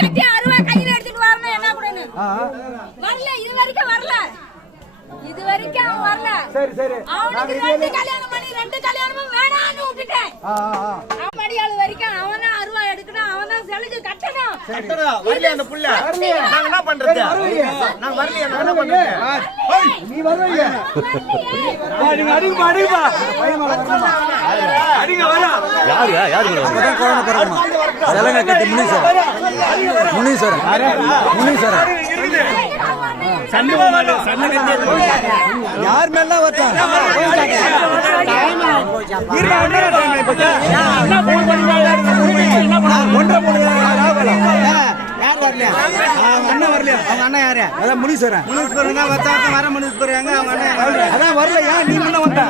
கட்டி 60 கையில எடுத்துட்டு வரணும் என்ன கூடன்னு வரல இது வரைக்கும் அவன் வரல. சரி சரி அவனுக்கு 2 கல்யாணம் பண்ணி 2 கல்யாணமும் வேணான்னு விட்டுட்டேன். மடியாளு வரைக்கும் அவனா 60 எடுக்கணும், அவனா செலவு கட்டணும். வரல அந்த புள்ள நாங்க என்ன பண்றது? நான் வரலையே, நான் என்ன பண்றது? நீ வரலையே, நீங்க அடிங்க வர யாரு அப்பதான் கோவன போறோம். செலங்க கட்டி முனீஸ்வரன் யார் மேல வச்சா அண்ணன் யாரு? அதான் முனீஸ்வரன் வர முனீஸ்வரன். அவங்க அண்ணன் அதான் வரலையா? நீ முன்ன வந்தா